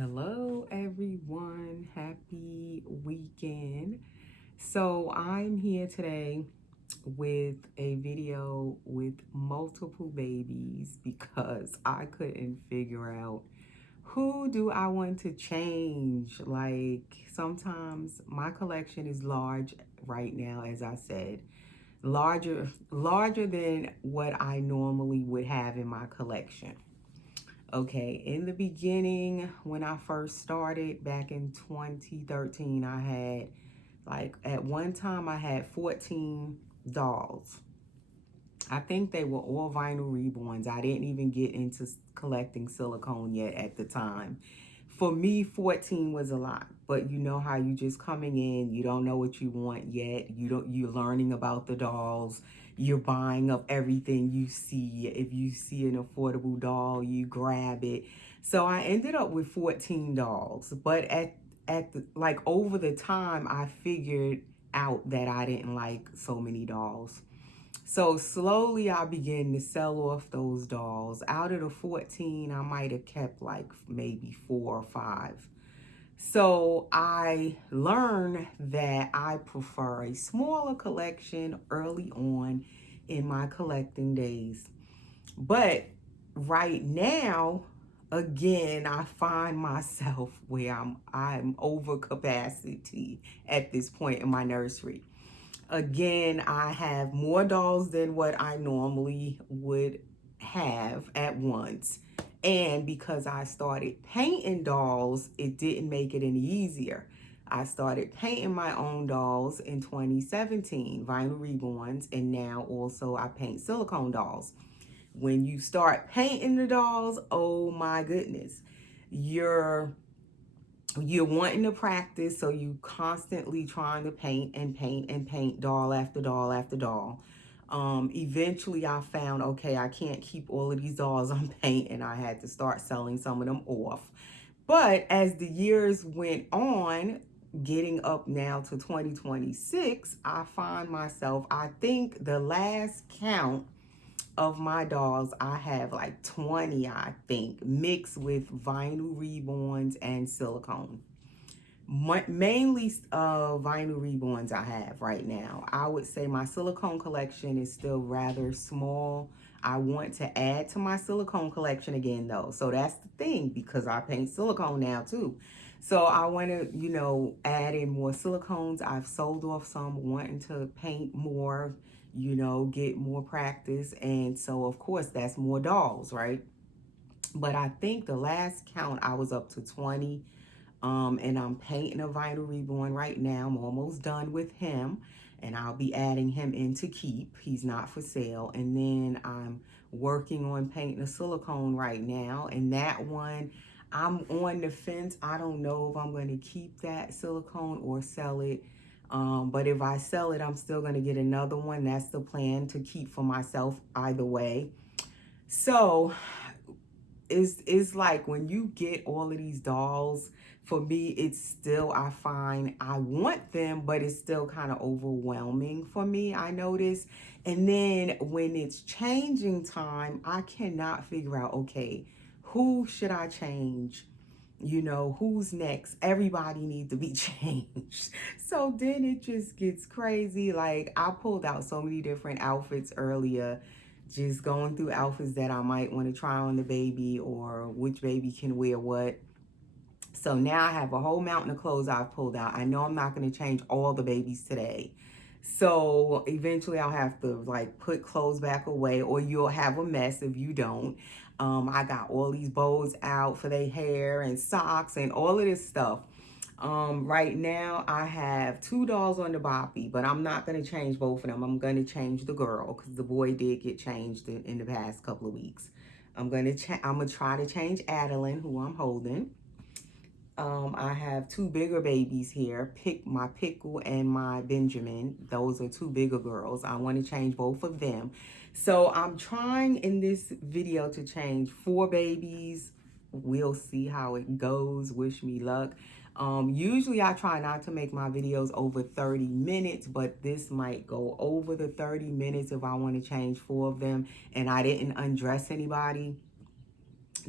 Hello, everyone. Happy weekend. So, I'm here today with a video with multiple babies because I couldn't figure out who do I want to change. Like, sometimes my collection is large right now, as I said, larger than what I normally would have in my collection. Okay, in the beginning, when I first started back in 2013, I had, like, at one time, I had 14 dolls. I think they were all vinyl reborns. I didn't even get into collecting silicone yet at the time. For me, 14 was a lot, but you know how you just coming in, you don't know what you want yet. You're learning about the dolls. You're buying up everything you see. If you see an affordable doll, you grab it. So I ended up with 14 dolls, but at the like over the time I figured out that I didn't like so many dolls. So slowly I began to sell off those dolls. Out of the 14, I might have kept like maybe 4 or 5. So I learned that I prefer a smaller collection early on in my collecting days. But right now, again, I find myself where I'm over capacity at this point in my nursery. Again, I have more dolls than what I normally would have at once. And because I started painting dolls, it didn't make it any easier. I started painting my own dolls in 2017, vinyl reborns, and now also I paint silicone dolls. When you start painting the dolls, oh my goodness, you're you're wanting to practice, so you constantly trying to paint and paint and paint doll after doll after doll. Eventually I found, okay, I can't keep all of these dolls I'm painting. I had to start selling some of them off. But as the years went on, getting up now to 2026, I find myself, I think the last count of my dolls, I have like 20, I think, mixed with vinyl reborns and silicone. Mainly vinyl reborns I have right now. I would say my silicone collection is still rather small. I want to add to my silicone collection again though. So that's the thing, because I paint silicone now too. So I want to, add in more silicones. I've sold off some, wanting to paint more, get more practice. And so of course that's more dolls, right? But I think the last count I was up to 20, and I'm painting a vinyl reborn right now. I'm almost done with him, and I'll be adding him in to keep. He's not for sale. And then I'm working on painting a silicone right now, and that one, I'm on the fence. I don't know if I'm going to keep that silicone or sell it. But if I sell it, I'm still going to get another one. That's the plan, to keep for myself either way. So it's like when you get all of these dolls, for me it's still, I find I want them, but it's still kind of overwhelming for me, I notice. And then when it's changing time, I cannot figure out, okay, who should I change? Who's next? Everybody needs to be changed. So then it just gets crazy. Like, I pulled out so many different outfits earlier, just going through outfits that I might want to try on the baby, or which baby can wear what. So now I have a whole mountain of clothes I've pulled out. I know I'm not going to change all the babies today. So eventually I'll have to like put clothes back away, or you'll have a mess if you don't. I got all these bows out for their hair and socks and all of this stuff. Right now I have 2 dolls on the boppy, but I'm not going to change both of them. I'm going to change the girl because the boy did get changed in the past couple of weeks. I'm going to try to change Adeline, who I'm holding. I have 2 bigger babies here, my pickle and my Benjamin. Those are 2 bigger girls. I want to change both of them. So I'm trying in this video to change 4 babies. We'll see how it goes. Wish me luck. Usually I try not to make my videos over 30 minutes, but this might go over the 30 minutes if I want to change 4 of them and I didn't undress anybody.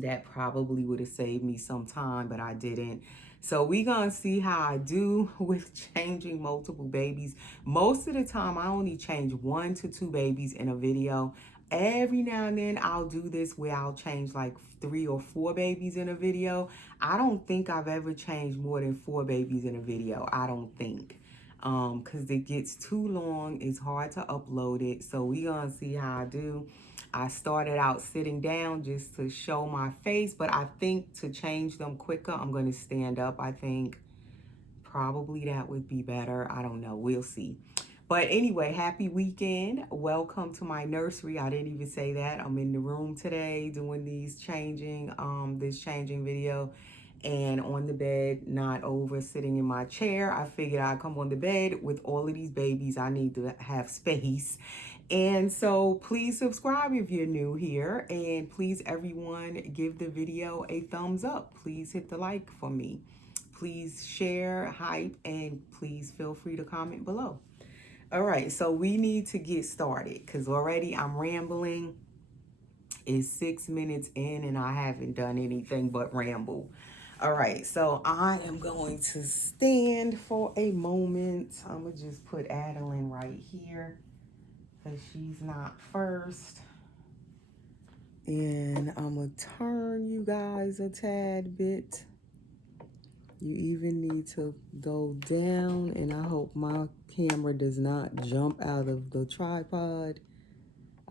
That probably would have saved me some time, but I didn't. So we gonna see how I do with changing multiple babies. Most of the time, I only change 1 to 2 babies in a video. Every now and then, I'll do this where I'll change like 3 or 4 babies in a video. I don't think I've ever changed more than 4 babies in a video. I don't think. Because it gets too long. It's hard to upload it. So we gonna see how I do. I started out sitting down just to show my face, but I think to change them quicker, I'm going to stand up. I think probably that would be better. I don't know. We'll see. But anyway, happy weekend. Welcome to my nursery. I didn't even say that. I'm in the room today doing this changing video, and on the bed, not over sitting in my chair. I figured I'd come on the bed with all of these babies. I need to have space. And so please subscribe if you're new here, and please everyone give the video a thumbs up. Please hit the like for me. Please share, hype, and please feel free to comment below. All right, so we need to get started because already I'm rambling. It's 6 minutes in and I haven't done anything but ramble. All right, so I am going to stand for a moment. I'm gonna just put Adeline right here because she's not first. And I'm gonna turn you guys a tad bit. You even need to go down, and I hope my camera does not jump out of the tripod.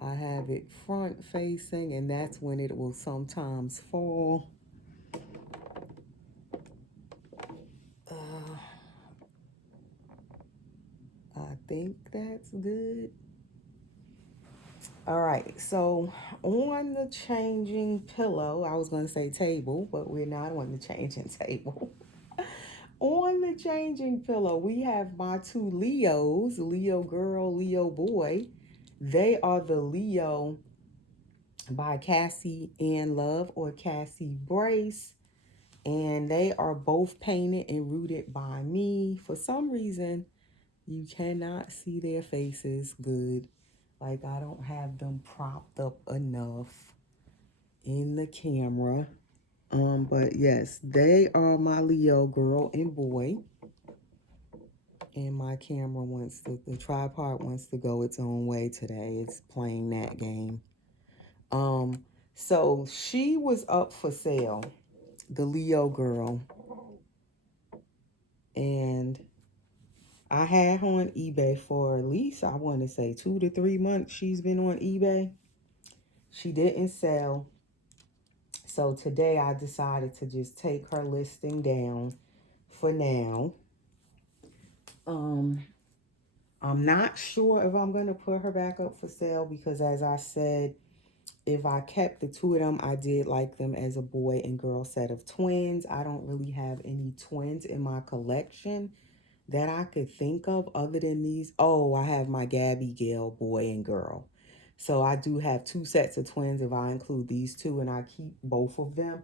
I have it front facing, and that's when it will sometimes fall. I think that's good. All right, so on the changing pillow, I was going to say table, but we're not on the changing table. On the changing pillow, we have my 2 Leos, Leo girl, Leo boy. They are the Leo by Cassie Ann Love or Cassie Brace. And they are both painted and rooted by me. For some reason, you cannot see their faces good. Like I don't have them propped up enough in the camera. But yes, they are my Leo girl and boy. And my camera wants to, the tripod wants to go its own way today. It's playing that game. So she was up for sale, the Leo girl. And I had her on eBay for at least, I want to say 2 to 3 months. She's been on eBay. She didn't sell. So today I decided to just take her listing down for now. I'm not sure if I'm going to put her back up for sale because, as I said, if I kept the 2 of them, I did like them as a boy and girl set of twins. I don't really have any twins in my collection that I could think of other than these. Oh, I have my Gabby Gale boy and girl. So I do have 2 sets of twins if I include these 2 and I keep both of them.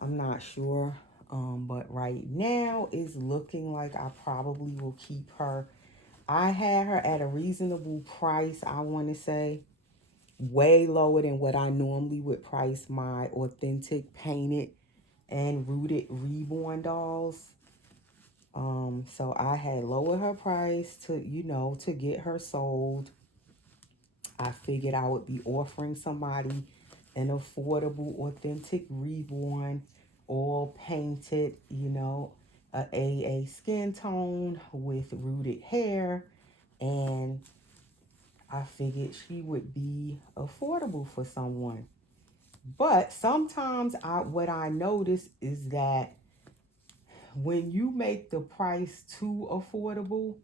I'm not sure. But right now it's looking like I probably will keep her. I had her at a reasonable price, I want to say. Way lower than what I normally would price my authentic painted and rooted Reborn dolls. So I had lowered her price to, to get her sold. I figured I would be offering somebody an affordable, authentic Reborn, all painted, a AA skin tone with rooted hair. And I figured she would be affordable for someone. But sometimes what I notice is that when you make the price too affordable,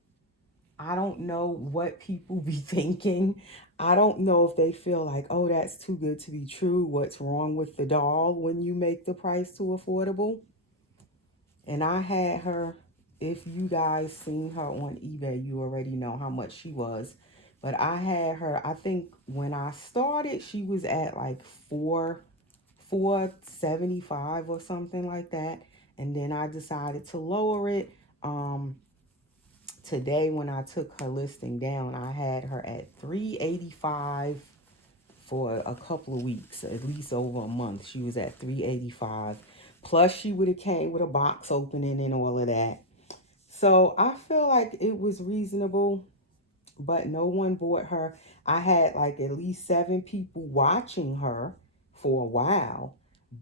I don't know what people be thinking. I don't know if they feel like, oh, that's too good to be true. What's wrong with the doll when you make the price too affordable? And I had her, if you guys seen her on eBay, you already know how much she was. But I had her, I think when I started, she was at like $475 or something like that. And then I decided to lower it. Today when I took her listing down, I had her at $385 for a couple of weeks, at least over a month. She was at $385. Plus, she would have came with a box opening and all of that. So I feel like it was reasonable, but no one bought her. I had like at least 7 people watching her for a while,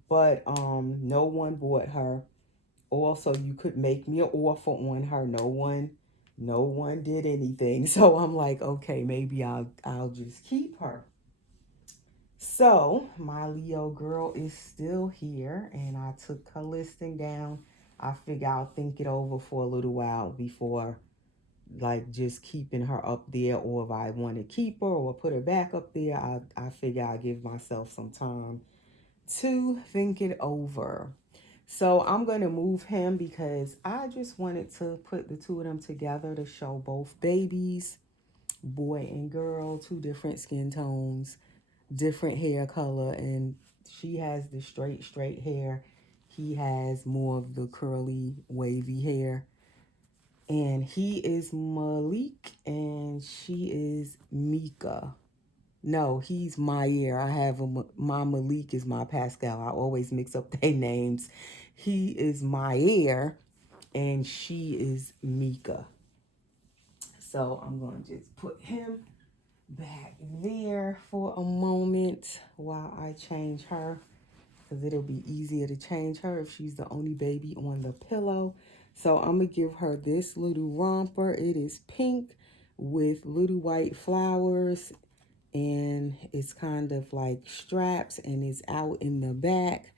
but no one bought her. Also, you could make me an offer on her. No one did anything. So I'm like, okay, maybe I'll just keep her. So my Leo girl is still here, and I took her listing down. I figure I'll think it over for a little while before like just keeping her up there, or if I want to keep her or put her back up there, I figure I'll give myself some time to think it over. So I'm going to move him because I just wanted to put the two of them together to show both babies, boy and girl, 2 different skin tones, different hair color, and she has the straight hair. He has more of the curly, wavy hair. And he is Malik and she is Mika. No, he's Mayer. I have my Malik is my Pascal. I always mix up their names. He is Mayer and she is Mika. So I'm going to just put him back there for a moment while I change her, because it'll be easier to change her if she's the only baby on the pillow. So I'm going to give her this little romper. It is pink with little white flowers, and it's kind of like straps, and it's out in the back.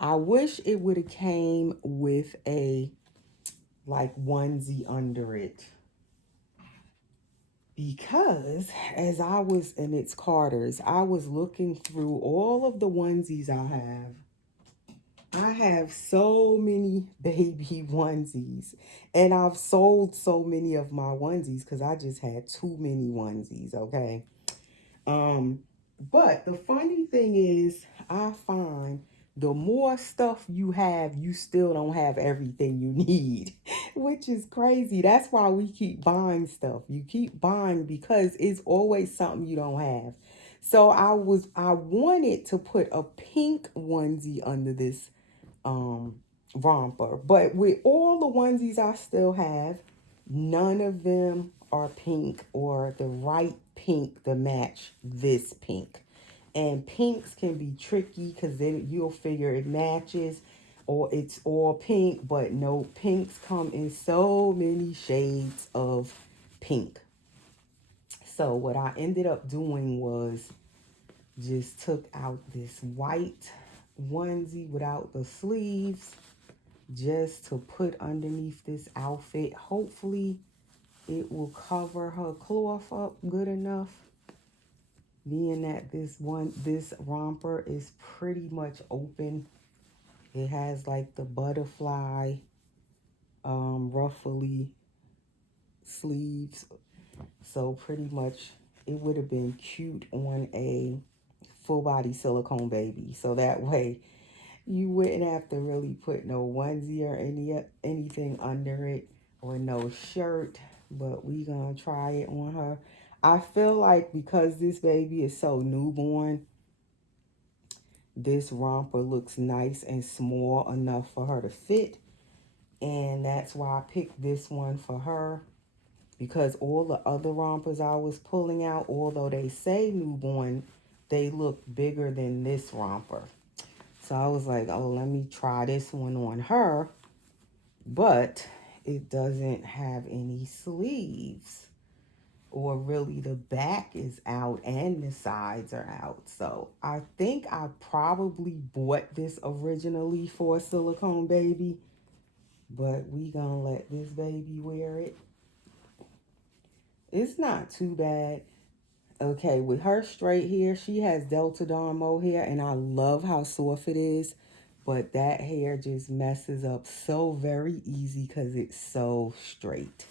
I wish it would have came with a like onesie under it, because as I was, and it's Carter's, I was looking through all of the onesies I have. I have so many baby onesies, and I've sold so many of my onesies because I just had too many onesies, okay? But the funny thing is, I find the more stuff you have, you still don't have everything you need, which is crazy. That's why we keep buying stuff. You keep buying because it's always something you don't have. So I wanted to put a pink onesie under this romper, but with all the onesies I still have, none of them are pink or the right pink to match this pink. And pinks can be tricky because then you'll figure it matches or it's all pink, but no, pinks come in so many shades of pink. So what I ended up doing was just took out this white onesie without the sleeves just to put underneath this outfit. Hopefully it will cover her cloth up good enough, being that this romper is pretty much open. It has like the butterfly ruffly sleeves, so pretty much it would have been cute on a full body silicone baby, so that way you wouldn't have to really put no onesie or anything under it or no shirt. But we gonna try it on her. I feel like because this baby is so newborn, this romper looks nice and small enough for her to fit, and that's why I picked this one for her, because all the other rompers I was pulling out, although they say newborn, they look bigger than this romper. So I was like, oh, let me try this one on her. But it doesn't have any sleeves. Or really the back is out and the sides are out. So I think I probably bought this originally for a silicone baby. But we gonna let this baby wear it. It's not too bad. Okay, with her straight hair, she has Delta Dawn mohair, and I love how soft it is. But that hair just messes up so very easy because it's so straight.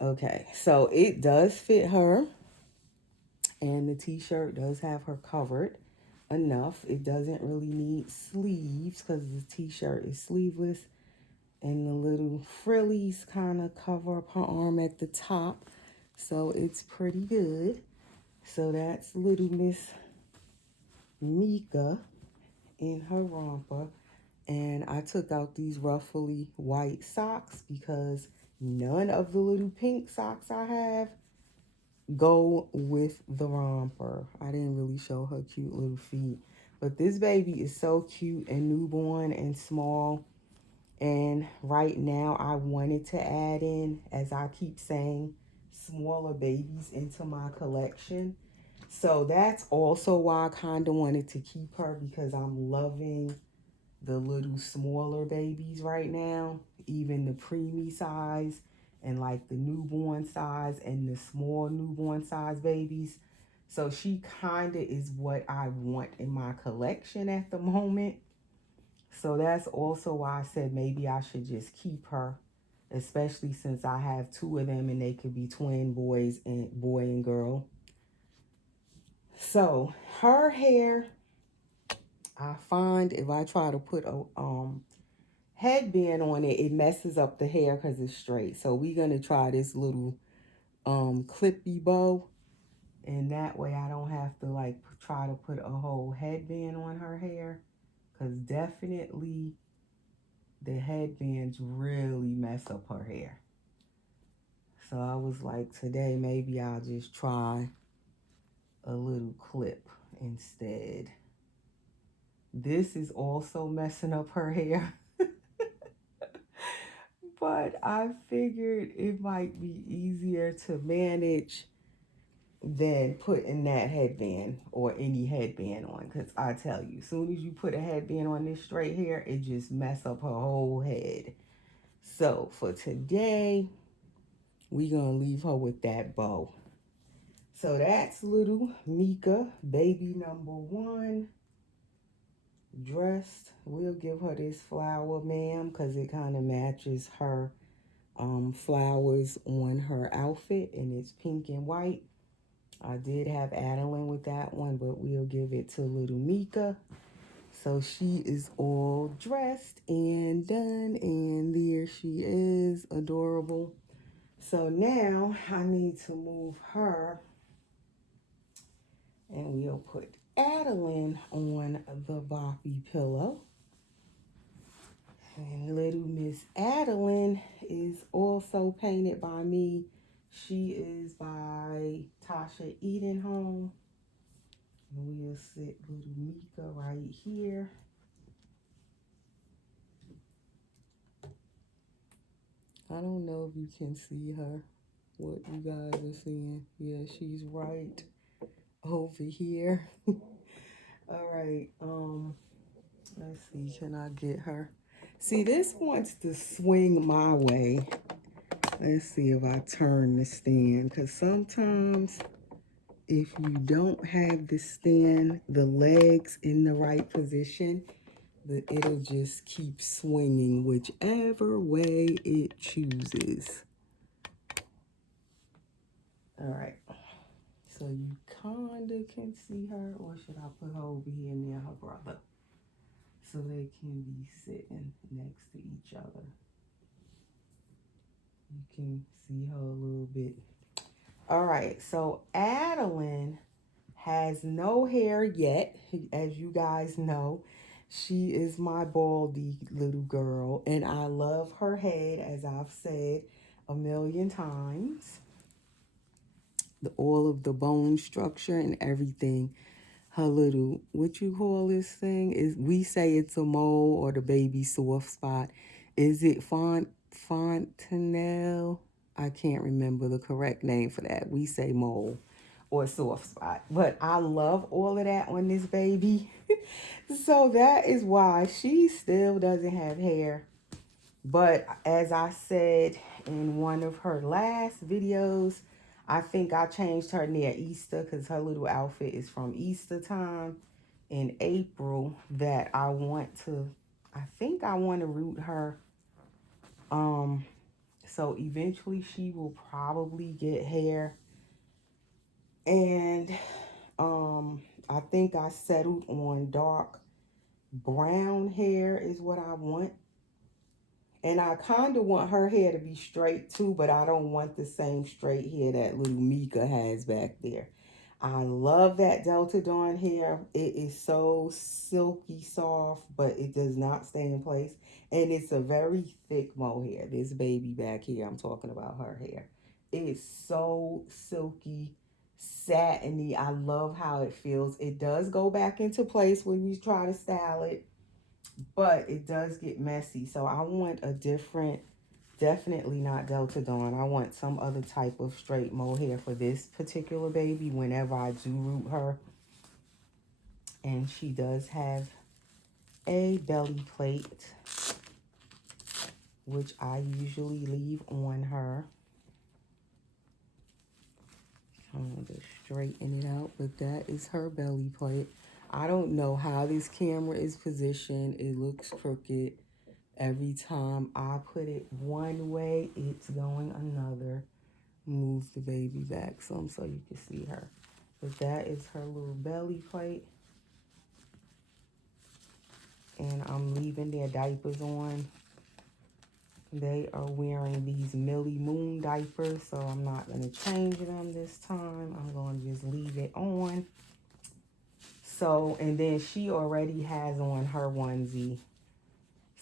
Okay, so it does fit her. And the t-shirt does have her covered enough. It doesn't really need sleeves because the t-shirt is sleeveless. And the little frillies kind of cover up her arm at the top. So it's pretty good. So that's little Miss Mika in her romper. And I took out these ruffly white socks because none of the little pink socks I have go with the romper. I didn't really show her cute little feet. But this baby is so cute and newborn and small. And right now I wanted to add in, as I keep saying, smaller babies into my collection. So that's also why I kind of wanted to keep her, because I'm loving the little smaller babies right now, even the preemie size and like the newborn size and the small newborn size babies. So she kind of is what I want in my collection at the moment. So that's also why I said maybe I should just keep her, especially since I have two of them and they could be twin boys and boy and girl. So her hair, I find if I try to put a headband on it, it messes up the hair because it's straight. So we're gonna try this little clippy bow, and that way I don't have to like try to put a whole headband on her hair, because definitely the headbands really mess up her hair. So I was like, today maybe I'll just try a little clip instead. This is also messing up her hair. But I figured it might be easier to manage than putting that headband or any headband on. Because I tell you, as soon as you put a headband on this straight hair, it just mess up her whole head. So for today, we're going to leave her with that bow. So that's little Mika, baby number one, dressed. We'll give her this flower, ma'am, because it kind of matches her flowers on her outfit, and it's pink and white. I did have Adeline with that one, but we'll give it to little Mika. So she is all dressed and done, and there she is, adorable. So now I need to move her, and we'll put Adeline on the boppy pillow. And little Miss Adeline is also painted by me. She is by Tasha Edenholm. We'll sit little Mika right here. I don't know if you can see her, what you guys are seeing. Yeah, she's right over here. All right, let's see, can I get her? See, this wants to swing my way. Let's see if I turn the stand, because sometimes if you don't have the stand, the legs in the right position, it'll just keep swinging whichever way it chooses. All right, so you kind of can see her, or should I put her over here near her brother so they can be sitting next to each other? You can see her a little bit. All right, so Adeline has no hair yet, as you guys know. She is my baldy little girl, and I love her head, as I've said a million times. All of the bone structure and everything. Her little, what you call this thing? Is we say it's a mole or the baby soft spot. Is it fontanelle? I can't remember the correct name for that. We say mole or soft spot. But I love all of that on this baby. So that is why she still doesn't have hair. But as I said in one of her last videos, I think I changed her near Easter, because her little outfit is from Easter time in April, that I think I want to root her. So eventually she will probably get hair. And I think I settled on dark brown hair is what I want. And I kind of want her hair to be straight too, but I don't want the same straight hair that little Mika has back there. I love that Delta Dawn hair. It is so silky soft, but it does not stay in place. And it's a very thick mohair. This baby back here, I'm talking about her hair. It is so silky, satiny. I love how it feels. It does go back into place when you try to style it, but it does get messy. So I want a different, definitely not Delta Dawn. I want some other type of straight mohair for this particular baby whenever I do root her. And she does have a belly plate, which I usually leave on her. I'm going to straighten it out, but that is her belly plate. I don't know how this camera is positioned. It looks crooked. Every time I put it one way, it's going another. Move the baby back some so you can see her. But that is her little belly plate. And I'm leaving their diapers on. They are wearing these Millie Moon diapers, so I'm not going to change them this time. I'm going to just leave it on. So, and then she already has on her onesie.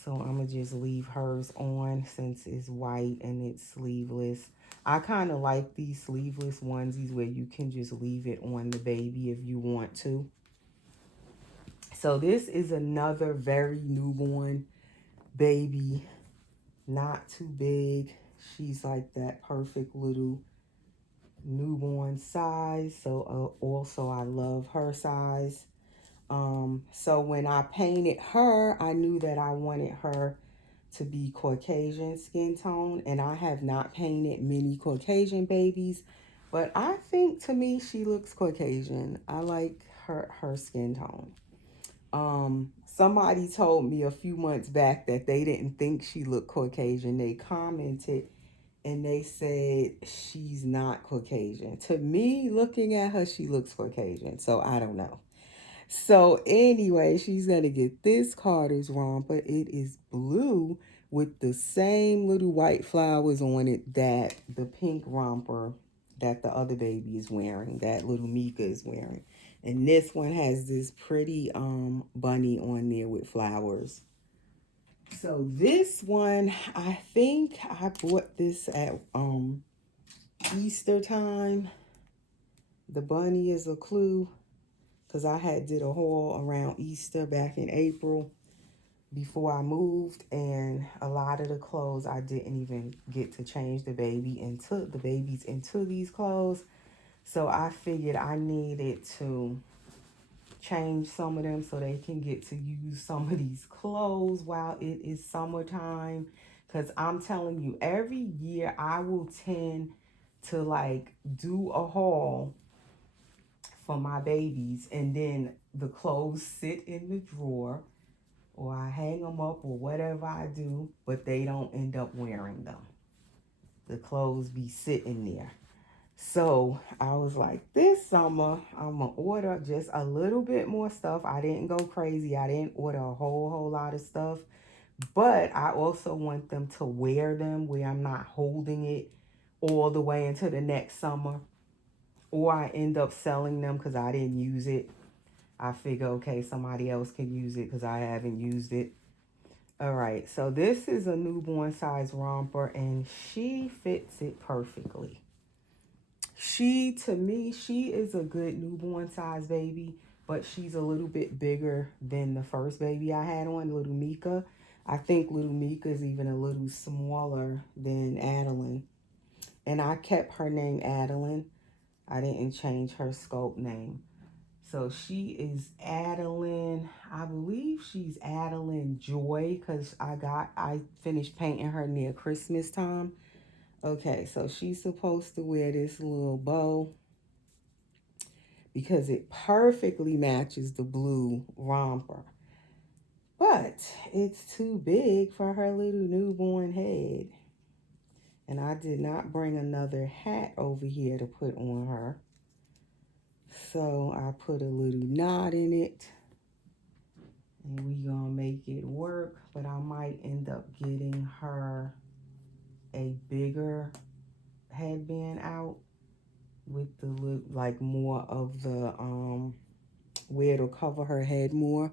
So I'm going to just leave hers on since it's white and it's sleeveless. I kind of like these sleeveless onesies where you can just leave it on the baby if you want to. So this is another very newborn baby. Not too big. She's like that perfect little newborn size. So also I love her size. So when I painted her, I knew that I wanted her to be Caucasian skin tone, and I have not painted many Caucasian babies, but I think to me she looks Caucasian. I like her skin tone. Somebody told me a few months back that they didn't think she looked Caucasian. They commented and they said she's not Caucasian. To me, looking at her, she looks Caucasian, so I don't know. So anyway, she's going to get this Carter's romper. It is blue with the same little white flowers on it that the pink romper that the other baby is wearing, that little Mika is wearing. And this one has this pretty bunny on there with flowers. So this one, I think I bought this at Easter time. The bunny is a clue, because I had did a haul around Easter back in April before I moved, and a lot of the clothes I didn't even get to change the babies into these clothes. So I figured I needed to change some of them so they can get to use some of these clothes while it is summertime. Because I'm telling you, every year I will tend to like do a haul for my babies, and then the clothes sit in the drawer or I hang them up or whatever I do, but they don't end up wearing them. The clothes be sitting there. So I was like, this summer I'm gonna order just a little bit more stuff. I didn't go crazy. I didn't order a whole lot of stuff, but I also want them to wear them where I'm not holding it all the way into the next summer, or I end up selling them because I didn't use it. I figure, okay, somebody else can use it because I haven't used it. All right, so this is a newborn size romper, and she fits it perfectly. To me, she is a good newborn size baby, but she's a little bit bigger than the first baby I had on, little Mika. I think little Mika is even a little smaller than Adeline. And I kept her name Adeline. I didn't change her scope name. So she is Adeline. I believe she's Adeline Joy, because I finished painting her near Christmas time. Okay, so she's supposed to wear this little bow because it perfectly matches the blue romper. But it's too big for her little newborn head. And I did not bring another hat over here to put on her. So I put a little knot in it. And we gonna make it work. But I might end up getting her a bigger headband out with the look, like more of the where it'll cover her head more.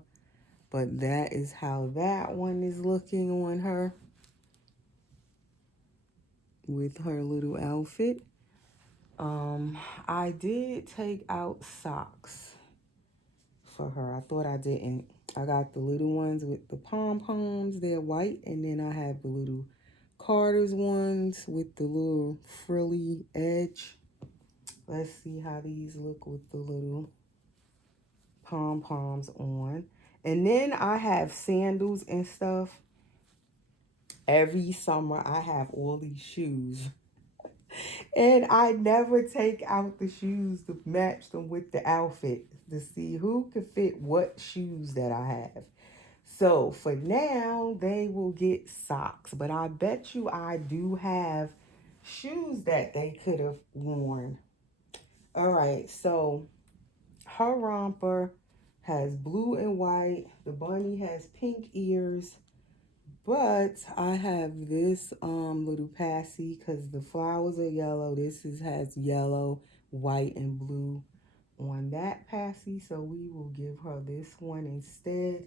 But that is how that one is looking on her with her little outfit. I did take out socks for her. I thought I didn't. I got the little ones with the pom-poms. They're white. And then I have the little Carter's ones with the little frilly edge. Let's see how these look with the little pom-poms on. And then I have sandals and stuff. Every summer I have all these shoes. And I never take out the shoes to match them with the outfit to see who could fit what shoes that I have. So for now, they will get socks. But I bet you I do have shoes that they could have worn. All right, so her romper has blue and white. The bunny has pink ears. But I have this little passy because the flowers are yellow. Has yellow, white, and blue on that passy. So we will give her this one instead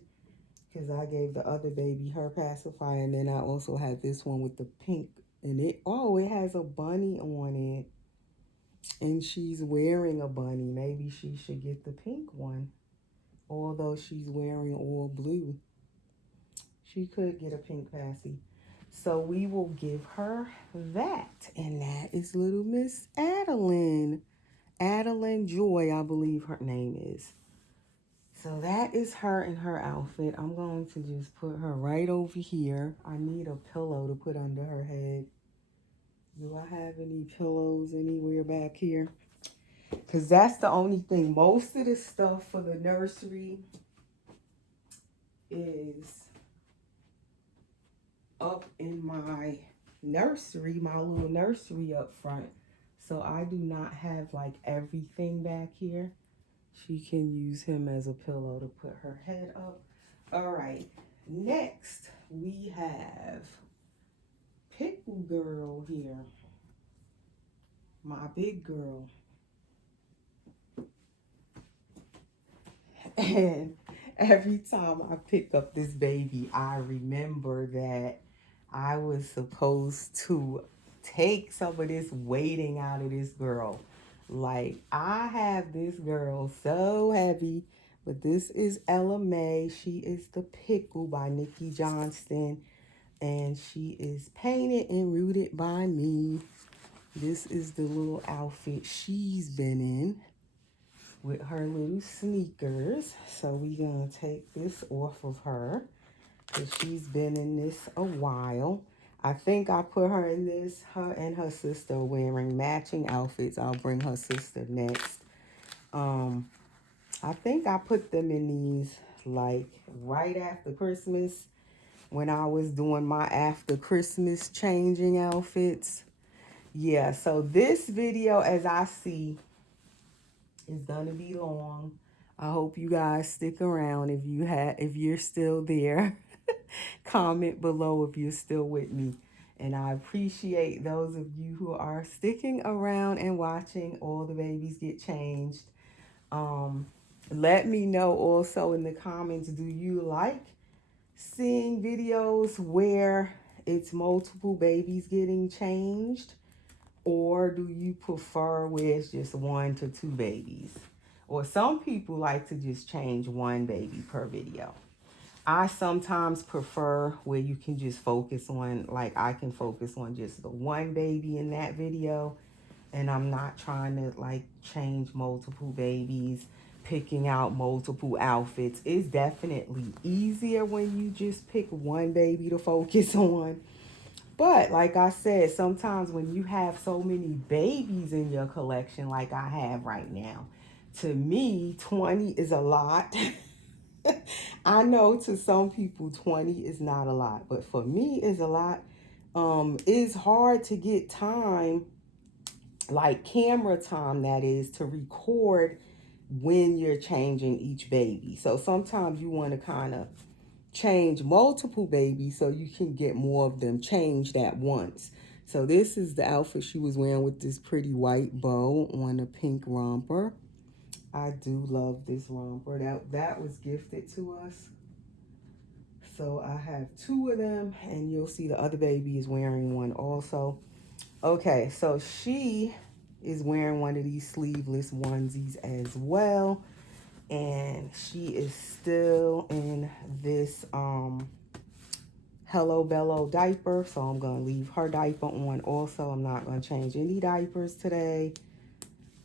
because I gave the other baby her pacifier. And then I also have this one with the pink. And it has a bunny on it. And she's wearing a bunny. Maybe she should get the pink one. Although she's wearing all blue. She could get a pink passy. So we will give her that. And that is little Miss Adeline. Adeline Joy, I believe her name is. So that is her in her outfit. I'm going to just put her right over here. I need a pillow to put under her head. Do I have any pillows anywhere back here? Because that's the only thing. Most of the stuff for the nursery is up in my nursery, my little nursery up front. So I do not have like everything back here. She can use him as a pillow to put her head up. All right, next we have Pickle Girl here. My big girl. And every time I pick up this baby, I remember that I was supposed to take some of this weighting out of this girl. Like, I have this girl so heavy, but this is Ella Mae. She is the Pickle by Nikki Johnston, and she is painted and rooted by me. This is the little outfit she's been in with her little sneakers. So we're going to take this off of her because she's been in this a while. I think I put her in this. Her and her sister wearing matching outfits. I'll bring her sister next. I think I put them in these like right after Christmas when I was doing my after Christmas changing outfits. Yeah, so this video, as I see, is gonna be long. I hope you guys stick around if you're still there. Comment below if you're still with me. And I appreciate those of you who are sticking around and watching all the babies get changed. Let me know also in the comments, do you like seeing videos where it's multiple babies getting changed? Or do you prefer where it's just 1 to 2 babies? Or some people like to just change one baby per video. I sometimes prefer where you can just focus on, like I can focus on just the one baby in that video. And I'm not trying to like change multiple babies, picking out multiple outfits. It's definitely easier when you just pick one baby to focus on. But like I said, sometimes when you have so many babies in your collection like I have right now, to me, 20 is a lot. I know to some people 20 is not a lot, but for me it's a lot. It's hard to get time, like camera time that is, to record when you're changing each baby. So sometimes you want to kind of change multiple babies so you can get more of them changed at once. So this is the outfit she was wearing with this pretty white bow on a pink romper. I do love this romper. That was gifted to us. So I have two of them, and you'll see the other baby is wearing one also. Okay, so she is wearing one of these sleeveless onesies as well. And she is still in this Hello Bello diaper. So I'm going to leave her diaper on also. I'm not going to change any diapers today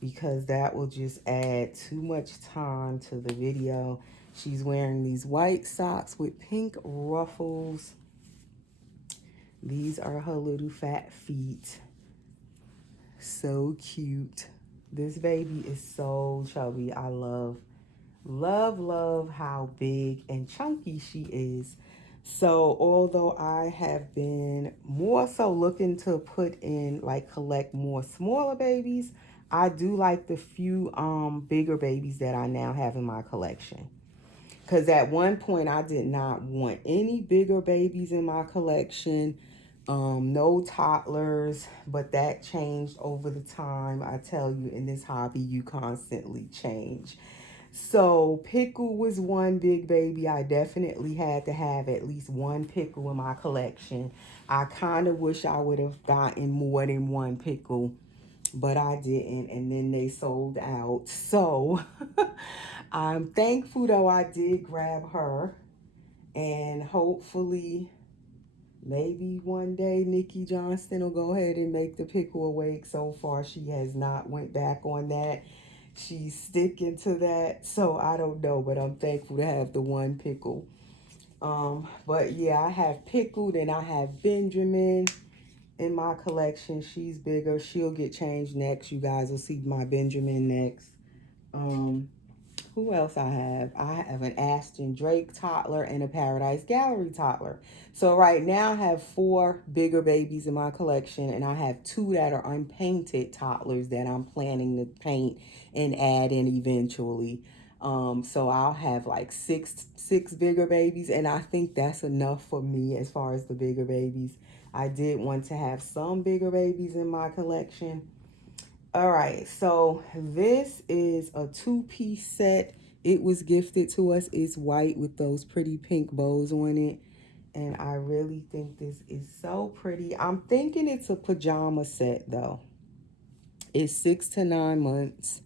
because that will just add too much time to the video. She's wearing these white socks with pink ruffles. These are her little fat feet. So cute. This baby is so chubby. I love how big and chunky she is. So although I have been more so looking to put in, like, collect more smaller babies, I do like the few bigger babies that I now have in my collection. Because at one point I did not want any bigger babies in my collection. No toddlers, but that changed over the time. I tell you, in this hobby, you constantly change. So pickle was one big baby. I definitely had to have at least one pickle in my collection. I kind of wish I would have gotten more than one pickle, but I didn't, and then they sold out. So I'm thankful though I did grab her, and hopefully maybe one day Nikki Johnston will go ahead and make the pickle awake. So far she has not went back on that. She's sticking to that, so I don't know, but I'm thankful to have the one pickle. But yeah, I have pickled and I have Benjamin in my collection. She's bigger. She'll get changed next. You guys will see my Benjamin next. Who else I have? I have an Ashton Drake toddler and a Paradise Gallery toddler. So right now I have 4 bigger babies in my collection, and I have 2 that are unpainted toddlers that I'm planning to paint and add in eventually. So I'll have like six bigger babies, and I think that's enough for me as far as the bigger babies. I did want to have some bigger babies in my collection. All right, so this is a 2-piece set. It was gifted to us. It's white with those pretty pink bows on it. And I really think this is so pretty. I'm thinking it's a pajama set though. It's 6 to 9 months.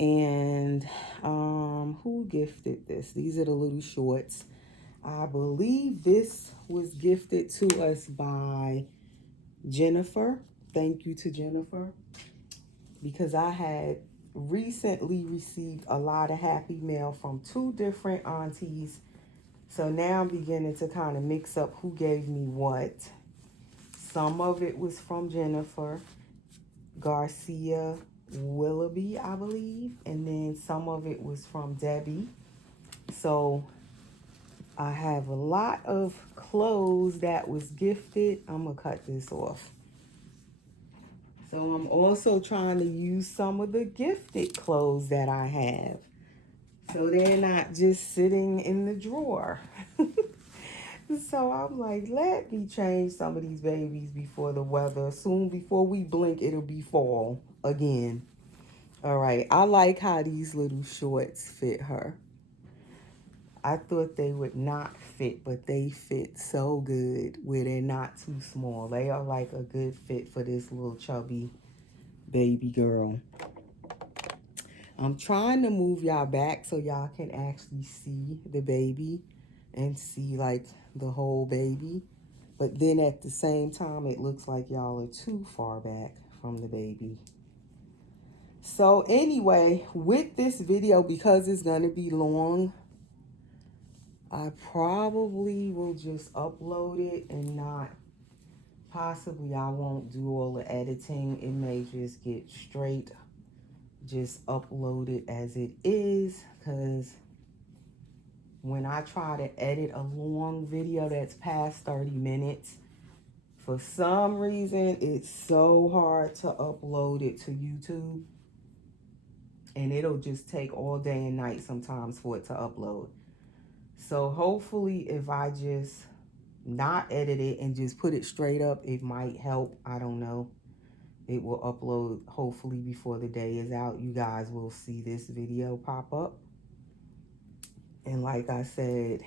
And who gifted this? These are the little shorts. I believe this was gifted to us by Jennifer. Thank you to Jennifer, because I had recently received a lot of happy mail from 2 different aunties. So now I'm beginning to kind of mix up who gave me what. Some of it was from Jennifer Garcia Willoughby, I believe. And then some of it was from Debbie. So I have a lot of clothes that was gifted. I'm going to cut this off. So I'm also trying to use some of the gifted clothes that I have, so they're not just sitting in the drawer. So I'm like, let me change some of these babies before the weather. Soon, before we blink, it'll be fall again. All right, I like how these little shorts fit her. I thought they would not fit, but they fit so good where they're not too small. They are like a good fit for this little chubby baby girl. I'm trying to move y'all back so y'all can actually see the baby and see like the whole baby. But then at the same time, it looks like y'all are too far back from the baby. So anyway, with this video, because it's going to be long, I probably will just upload it and not, possibly I won't do all the editing. It may just get straight, just upload it as it is, because when I try to edit a long video that's past 30 minutes, for some reason, it's so hard to upload it to YouTube. And it'll just take all day and night sometimes for it to upload. So hopefully if I just not edit it and just put it straight up, it might help. I don't know. It will upload hopefully before the day is out. You guys will see this video pop up. And like I said,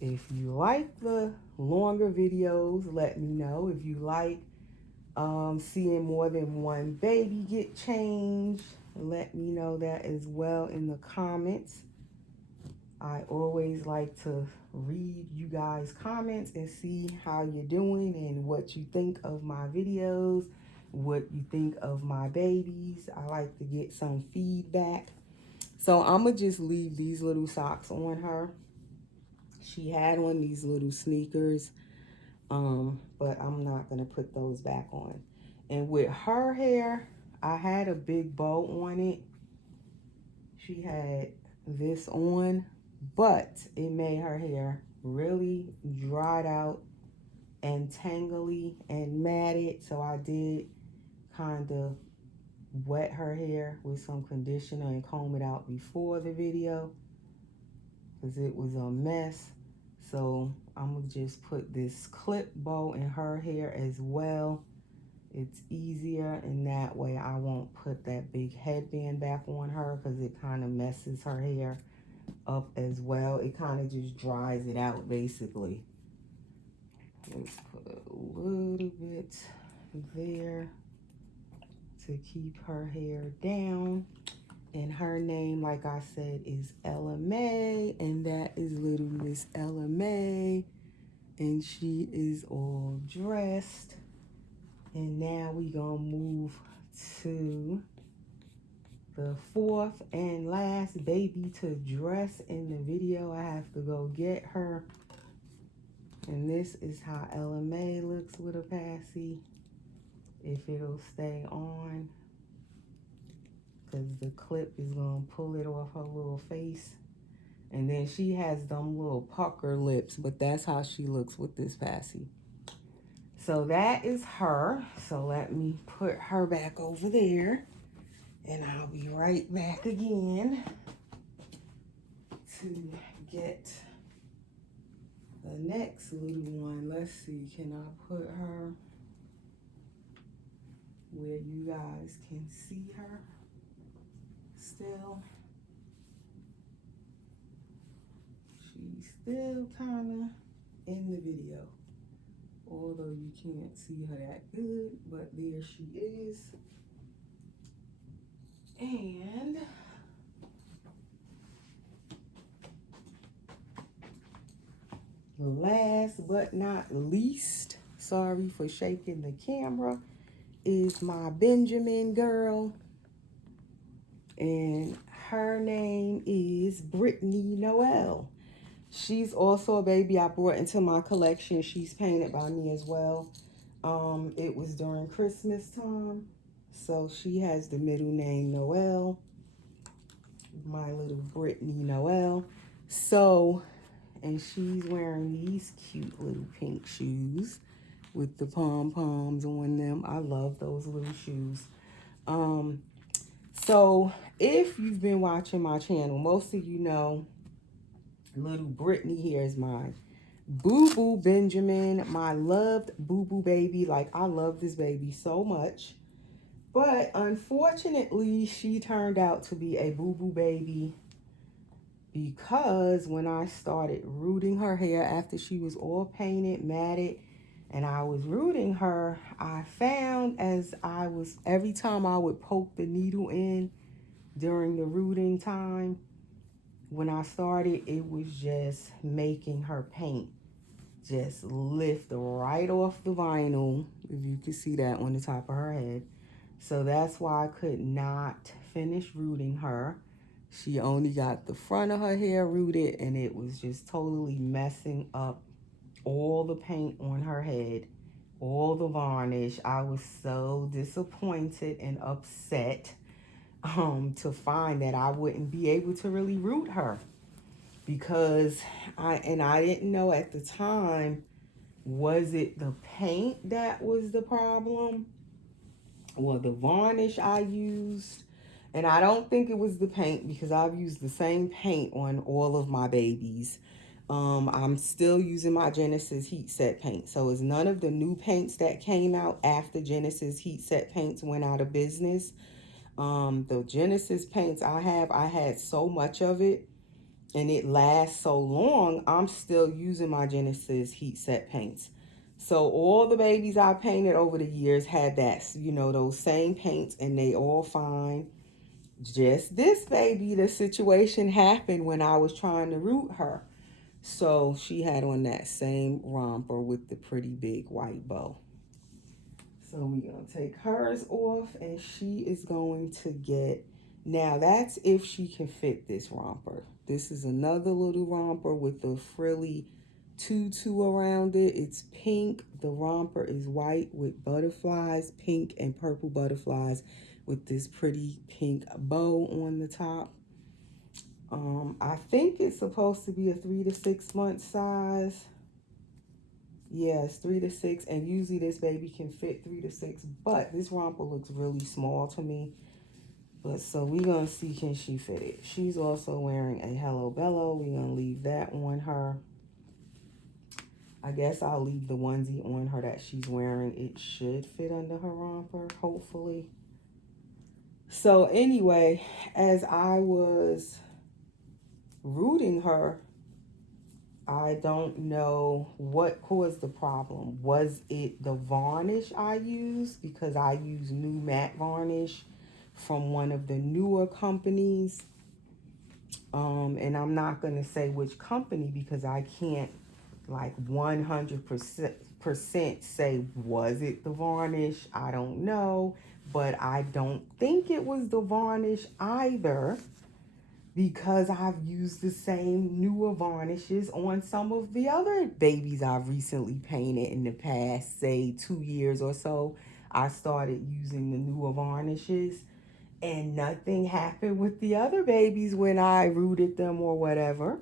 if you like the longer videos, let me know. If you like seeing more than one baby get changed, let me know that as well in the comments. I always like to read you guys' comments and see how you're doing and what you think of my videos, what you think of my babies. I like to get some feedback. So I'm going to just leave these little socks on her. She had on these little sneakers, but I'm not going to put those back on. And with her hair, I had a big bow on it. She had this on, but it made her hair really dried out and tangly and matted. So I did kind of wet her hair with some conditioner and comb it out before the video because it was a mess. So I'm gonna just put this clip bow in her hair as well. It's easier, and that way I won't put that big headband back on her because it kind of messes her hair up as well. It kind of just dries it out basically. Let's put a little bit there to keep her hair down. And her name, like I said, is Ella May, and that is little Miss Ella May, and she is all dressed. And now we gonna move to the fourth and last baby to dress in the video. I have to go get her. And this is how Ella May looks with a passy, if it'll stay on, because the clip is gonna pull it off her little face. And then she has them little pucker lips, but that's how she looks with this passy. So that is her. So let me put her back over there, and I'll be right back again to get the next little one. Let's see, can I put her where you guys can see her still? She's still kind of in the video, although you can't see her that good, but there she is. And last but not least, sorry for shaking the camera, is my Benjamin girl. And her name is Brittany Noel. She's also a baby I brought into my collection. She's painted by me as well. It was during Christmas time. So she has the middle name Noel. My little Brittany Noel. So, and she's wearing these cute little pink shoes with the pom-poms on them. I love those little shoes. So if you've been watching my channel, most of you know little Brittany here is my boo-boo Benjamin, my loved boo-boo baby. Like, I love this baby so much. But unfortunately, she turned out to be a boo-boo baby because when I started rooting her hair after she was all painted, matted, and I was rooting her, I found every time I would poke the needle in during the rooting time, when I started, it was just making her paint just lift right off the vinyl, if you can see that on the top of her head. So that's why I could not finish rooting her. She only got the front of her hair rooted, and it was just totally messing up all the paint on her head, all the varnish. I was so disappointed and upset to find that I wouldn't be able to really root her, because I didn't know at the time, was it the paint that was the problem or the varnish I used? And I don't think it was the paint, because I've used the same paint on all of my babies. I'm still using my Genesis Heat Set paint. So it's none of the new paints that came out after Genesis Heat Set paints went out of business. The Genesis paints I had so much of it and it lasts so long, I'm still using my Genesis Heat Set paints. So all the babies I painted over the years had that, those same paints and they all fine. Just this baby, the situation happened when I was trying to root her. So she had on that same romper with the pretty big white bow. So we're going to take hers off and she is going to get, now that's if she can fit this romper. This is another little romper with the frilly tutu around it. It's pink. The romper is white with butterflies, pink and purple butterflies with this pretty pink bow on the top. I think it's supposed to be a 3 to 6 month size. Yes, 3 to 6, and usually this baby can fit 3 to 6, but this romper looks really small to me. But so we're gonna see can she fit it. She's also wearing a Hello Bello. We're gonna leave that on her. I guess I'll leave the onesie on her that she's wearing. It should fit under her romper, hopefully. So anyway, as I was rooting her, I don't know what caused the problem. Was it the varnish I used? Because I use new matte varnish from one of the newer companies. And I'm not going to say which company because I can't like 100% say was it the varnish. I don't know. But I don't think it was the varnish either, because I've used the same newer varnishes on some of the other babies I've recently painted in the past, say 2 years or so. I started using the newer varnishes and nothing happened with the other babies when I rooted them or whatever.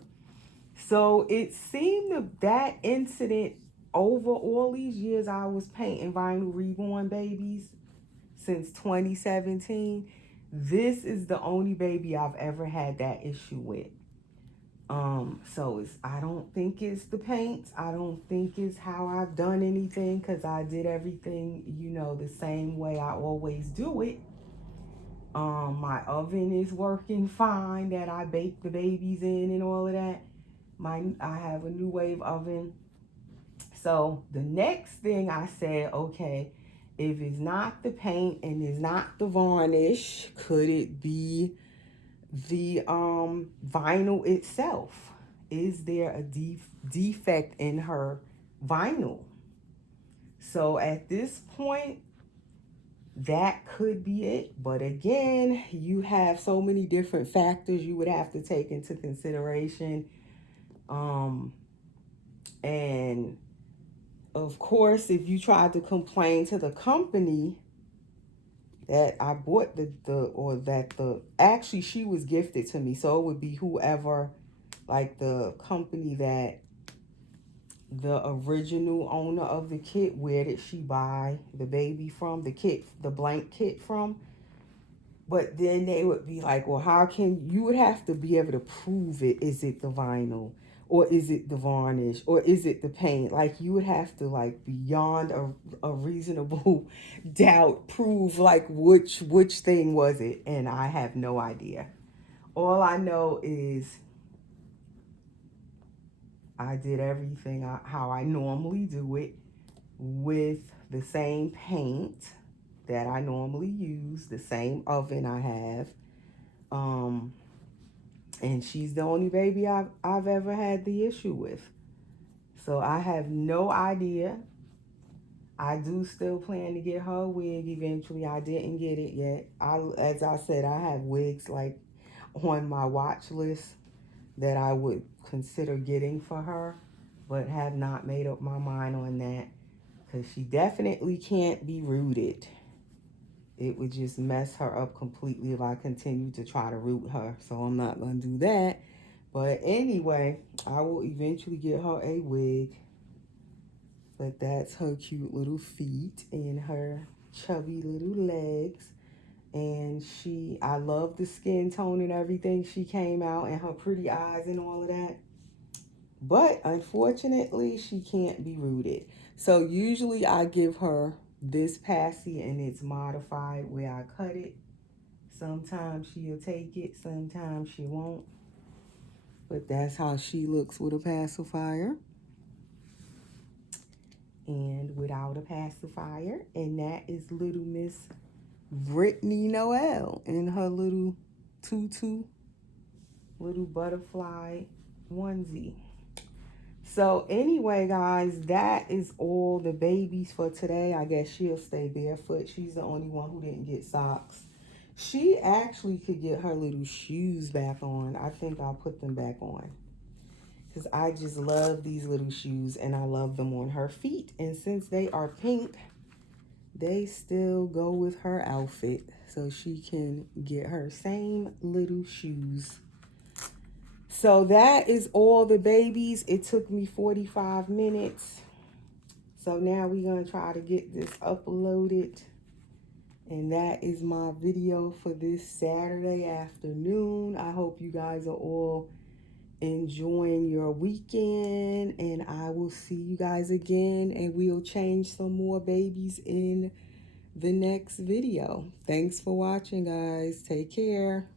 So it seemed that incident over all these years I was painting vinyl Reborn babies since 2017. This is the only baby I've ever had that issue with. So I don't think it's the paints. I don't think it's how I've done anything, because I did everything, the same way I always do it. My oven is working fine that I bake the babies in and all of that. I have a new wave oven. So the next thing I said, okay, if it's not the paint and it's not the varnish, could it be the vinyl itself? Is there a defect in her vinyl? So at this point, that could be it. But again, you have so many different factors you would have to take into consideration. And of course, if you tried to complain to the company that I bought actually she was gifted to me, so it would be whoever, like the company that the original owner of the kit, where did she buy the baby from, the blank kit from. But then they would be like, well, how can you, would have to be able to prove it. Is it the vinyl, or is it the varnish, or is it the paint? Like you would have to, like, beyond a reasonable doubt, prove like which thing was it. And I have no idea. All I know is I did everything how I normally do it, with the same paint that I normally use, the same oven I have. And she's the only baby I've ever had the issue with. So I have no idea. I do still plan to get her a wig eventually. I didn't get it yet. As I said, I have wigs like on my watch list that I would consider getting for her, but have not made up my mind on that, because she definitely can't be rooted. It would just mess her up completely if I continue to try to root her. So I'm not going to do that. But anyway, I will eventually get her a wig. But that's her cute little feet and her chubby little legs. And I love the skin tone and everything. She came out, and her pretty eyes and all of that. But unfortunately, she can't be rooted. So usually I give her this passy and it's modified where I cut it. Sometimes she'll take it, sometimes she won't. But that's how she looks with a pacifier and without a pacifier. And that is little Miss Brittany Noel in her little tutu, little butterfly onesie. So anyway, guys, that is all the babies for today. I guess she'll stay barefoot. She's the only one who didn't get socks. She actually could get her little shoes back on. I think I'll put them back on, because I just love these little shoes and I love them on her feet. And since they are pink, they still go with her outfit, so she can get her same little shoes. So that is all the babies. It took me 45 minutes. So now we're going to try to get this uploaded. And that is my video for this Saturday afternoon. I hope you guys are all enjoying your weekend. And I will see you guys again. And we'll change some more babies in the next video. Thanks for watching, guys. Take care.